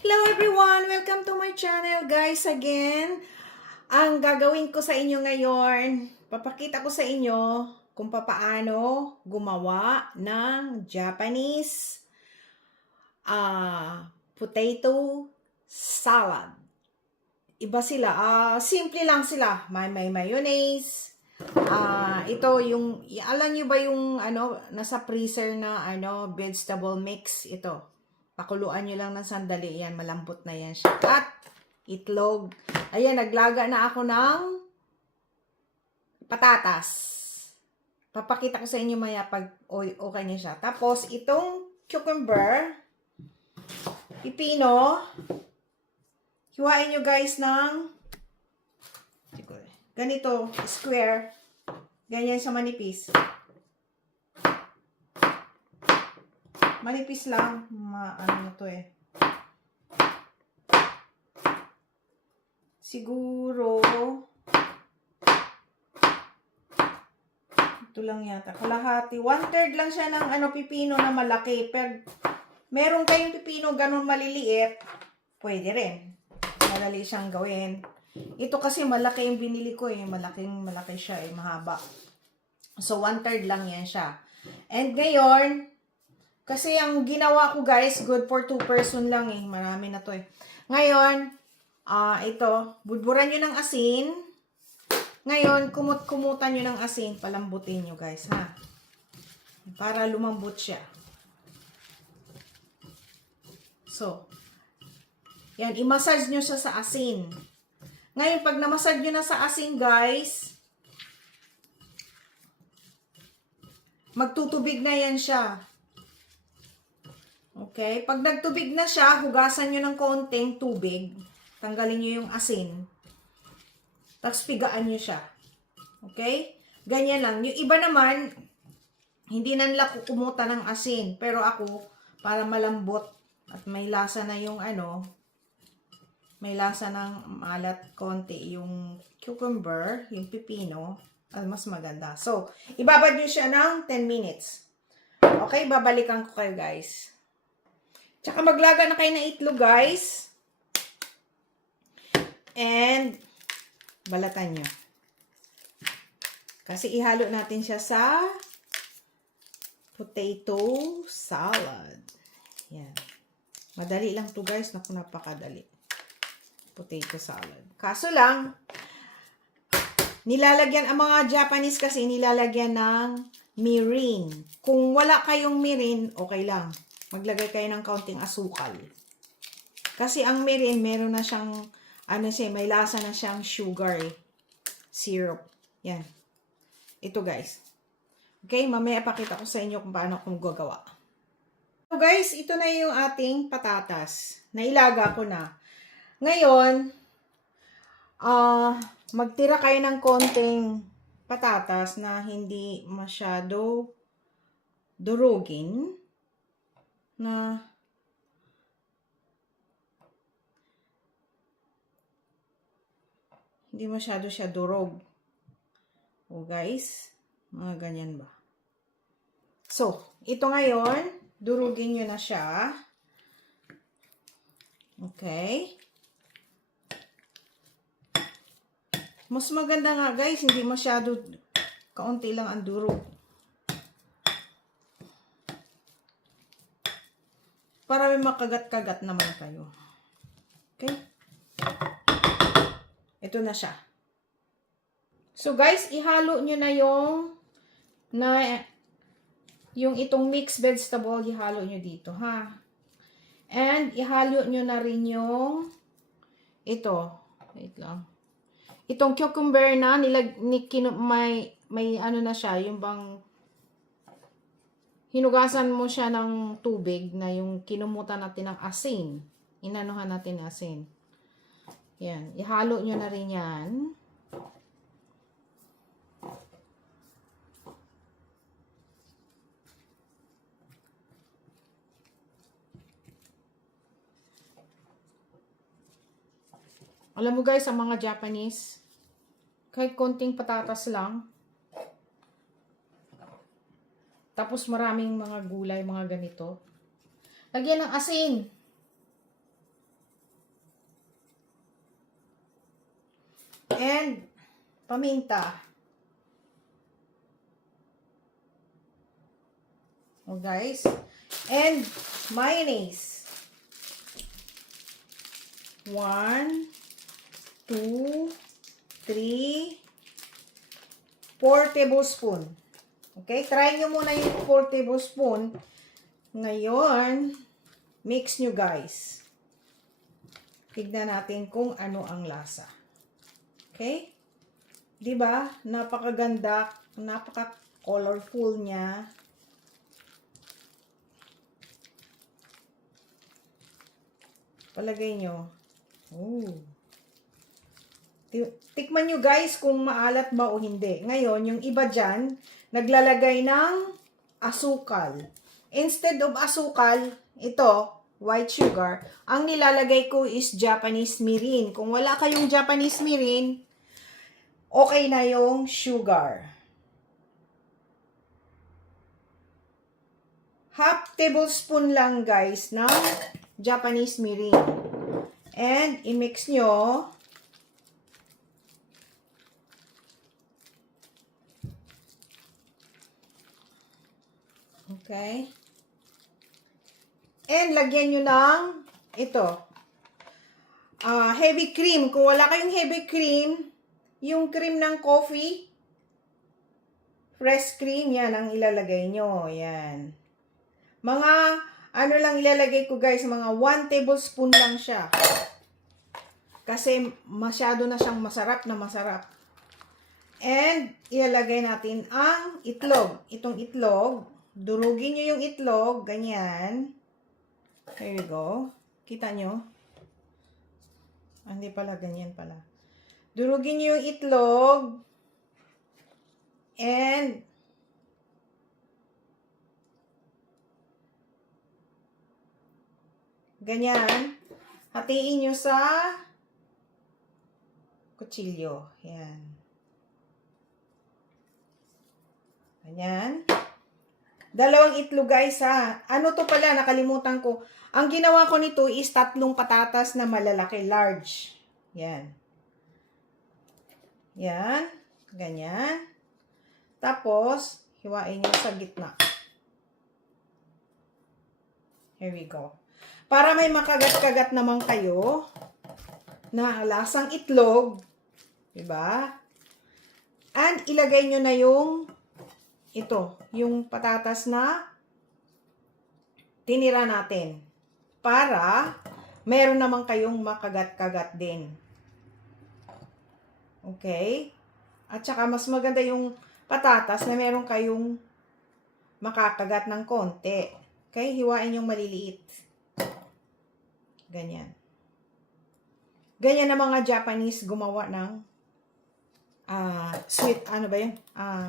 Hello everyone! Welcome to my channel guys again. Ang gagawin ko sa inyo ngayon, papakita ko sa inyo kung paano gumawa ng Japanese potato salad. Iba sila, simple lang sila. May mayonnaise. Ito yung, alam nyo ba yung nasa freezer na vegetable mix ito. Pakuluan nyo lang ng sandali. Yan, malambot na yan siya. At itlog. Ayan, naglaga na ako ng patatas. Papakita ko sa inyo maya pag okay na siya. Tapos, itong cucumber, pipino, hiwain nyo guys ng ganito, square. Ganyan sa manipis. Manipis lang. Ano na to eh. Siguro, ito lang yata. Kalahati. 1/3 lang siya ng pipino na malaki. Pero, meron kayong pipino ganun maliliit. Pwede rin. Madali siyang gawin. Ito kasi malaki yung binili ko eh. Malaki siya eh. Mahaba. So, 1/3 lang yan siya. And ngayon, kasi ang ginawa ko guys, good for 2 person lang eh. Marami na to eh. Ngayon, ito, budburan nyo ng asin. Ngayon, kumut-kumutan nyo ng asin. Palambutin nyo guys, ha. Para lumambot siya. So, yan, i-massage nyo siya sa asin. Ngayon, pag na-massage nyo na sa asin guys, magtutubig na yan siya. Okay? Pag nagtubig na siya, hugasan nyo ng konting tubig. Tanggalin nyo yung asin. Tapos pigaan nyo siya. Okay? Ganyan lang. Yung iba naman, hindi na nila kukumuta ng asin. Pero ako, para malambot at may lasa na yung may lasa ng malat konti yung cucumber, yung pipino, mas maganda. So, ibabad nyo siya ng 10 minutes. Okay? Babalikan ko kayo guys. Tsaka maglaga na kayo ng itlog, guys. And, balatan nyo. Kasi ihalo natin siya sa potato salad. Yan. Madali lang to guys. Naku, napakadali. Potato salad. Kaso lang, nilalagyan, ang mga Japanese kasi nilalagyan ng mirin. Kung wala kayong mirin, okay lang. Maglagay kayo ng kaunting asukal. Kasi ang mirin, meron na siyang, may lasa na siyang sugar syrup. Yan. Ito guys. Okay, mamaya pakita ko sa inyo kung paano kung gagawa. So guys, ito na yung ating patatas. Nailaga ko na. Ngayon, magtira kayo ng konting patatas na hindi masyado durugin. Na hindi masyado siya durog. O guys, mga ganyan ba? So, ito ngayon, durugin nyo na siya. Okay. Mas maganda nga guys, hindi masyado kaunti lang ang durog. Para may makagat-kagat naman kayo. Okay? Ito na siya. So guys, ihalo nyo na yung itong mixed vegetable, ihalo nyo dito, ha? And ihalo nyo na rin yung ito. Wait lang. Itong cucumber na may na siya, yung bang hinugasan mo siya ng tubig na yung kinumutan natin ng asin. Inanuhan natin ng asin. Yan. Ihalo nyo na rin yan. Alam mo guys, ang mga Japanese, kahit konting patatas lang, tapos maraming mga gulay, mga ganito. Lagyan ng asin. and paminta. Oh, guys. And mayonnaise. 1, 2, 3, 4 tablespoon. Okay? Try nyo muna yung 4 tablespoon. Ngayon, mix nyo, guys. Tignan natin kung ano ang lasa. Okay? Diba? Napakaganda. Napaka-colorful niya. Palagay nyo. Oh. Tikman nyo, guys, kung maalat ba o hindi. Ngayon, yung iba dyan, naglalagay ng asukal. Instead of asukal, ito, white sugar, ang nilalagay ko is Japanese mirin. Kung wala kayong Japanese mirin, okay na yung sugar. Half tablespoon lang, guys, ng Japanese mirin. And, i-mix nyo. Okay. And, lagyan nyo ng ito. Heavy cream. Kung wala kayong heavy cream, yung cream ng coffee, fresh cream, yan ang ilalagay nyo. Yan. Mga, ano lang ilalagay ko, guys, mga 1 tablespoon lang siya. Kasi masyado na siyang masarap na masarap. And, ilalagay natin ang itlog. Itong itlog, durugin nyo yung itlog, ganyan. There you go. Kita nyo? Hindi pala, ganyan pala. Durugin nyo yung itlog. And, ganyan. Hatiin nyo sa kutsilyo. Yan. Ganyan. Dalawang itlog, guys, ha. Ano to pala? Nakalimutan ko. Ang ginawa ko nito is 3 patatas na malalaki, large. Yan. Yan. Ganyan. Tapos, hiwain nyo sa gitna. Here we go. Para may makagat-kagat naman kayo na lasang itlog. Diba? And, ilagay nyo na yung ito, yung patatas na tinira natin. Para meron naman kayong makagat-kagat din. Okay? At saka mas maganda yung patatas na meron kayong makakagat ng konti. Okay? Hiwain yung maliliit. Ganyan. Ganyan na mga Japanese gumawa ng sweet, ano ba yun?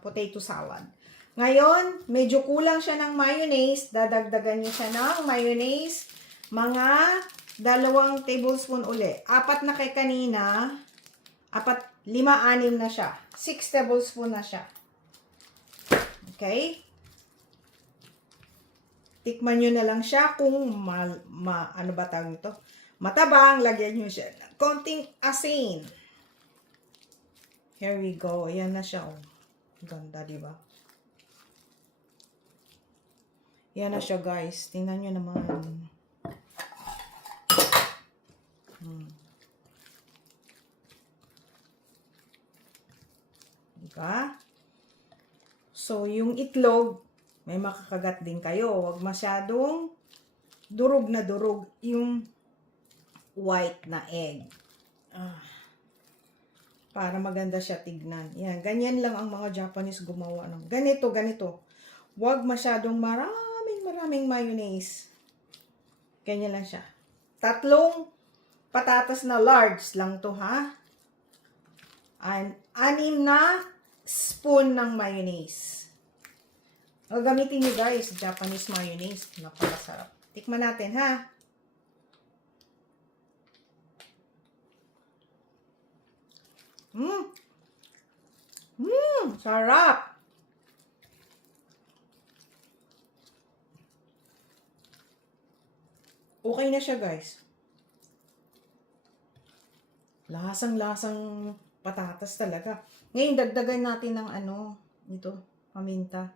Potato salad. Ngayon, medyo kulang siya ng mayonnaise. Dadagdagan niyo siya ng mayonnaise. Mga 2 tablespoon uli. 4 na kay kanina. 5, 6 na siya. 6 tablespoon na siya. Okay? Tikman nyo na lang siya kung ano ba tawag ito? Matabang, lagyan nyo siya ng konting asin. Here we go. Ayan na siya. Oh. Ganda, diba? Ayan na siya, guys. Tingnan nyo naman. Diba? So, yung itlog, may makakagat din kayo. Huwag masyadong durog na durog yung white na egg. Para maganda siya tignan. Yan, ganyan lang ang mga Japanese gumawa ng ganito, ganito. Huwag masyadong maraming mayonnaise. Ganyan lang siya. 3 patatas na large lang to, ha? And 6 na spoon ng mayonnaise. Gamitin nyo, guys, Japanese mayonnaise. Napakasarap. Tikman natin, ha? Sarap! Okay na siya, guys. Lasang-lasang patatas talaga. Ngayon, dagdagan natin ng ano, ito, paminta.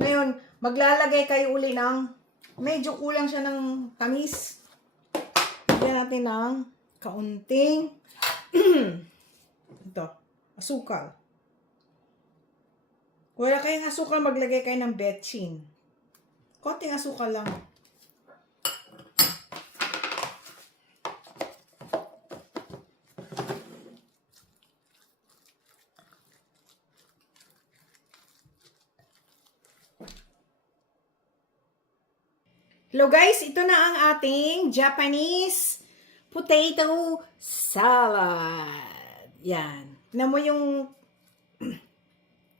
Ngayon, maglalagay kayo uli ng, medyo kulang siya ng tamis. Lagyan natin ng kaunting, ito, asukal. Kung wala kayong asukal, maglagay kayo ng betchin. Konting asukal lang. Hello guys, ito na ang ating Japanese potato salad. Yan. Tignan mo yung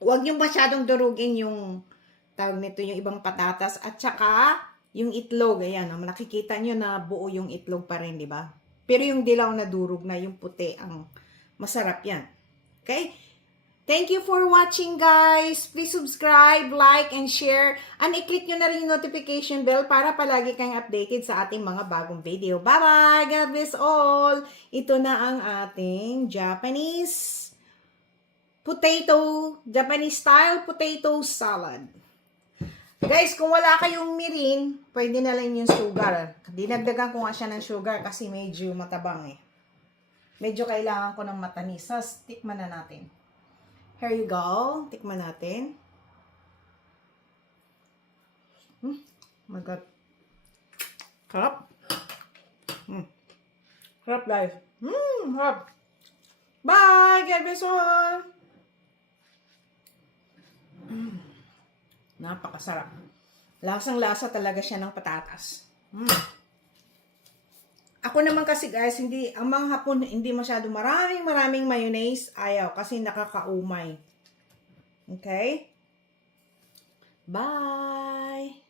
huwag yung masyadong durugin yung tawag nito, yung ibang patatas at saka yung itlog. Ayan, nakikita nyo na buo yung itlog pa rin, di ba? Pero yung dilaw na durog na, yung puti, ang masarap yan. Okay? Thank you for watching, guys. Please subscribe, like, and share. And i-click nyo na rin yung notification bell para palagi kayong updated sa ating mga bagong video. Bye-bye! God bless all! Ito na ang ating Japanese style potato salad. Guys, kung wala kayong mirin, pwede na lang yung sugar. Dinagdagan ko nga siya ng sugar kasi medyo matabang eh. Medyo kailangan ko ng matamis. Tikman na natin. Here you go. Tikman natin. Oh my God. Harap. Harap, guys. Harap. Bye! God bless all! Napakasarap. Lasang-lasa talaga siya ng patatas. Ako naman kasi guys, ang mga hapon, hindi masyado maraming mayonnaise. Ayaw, kasi nakakaumay. Okay? Bye!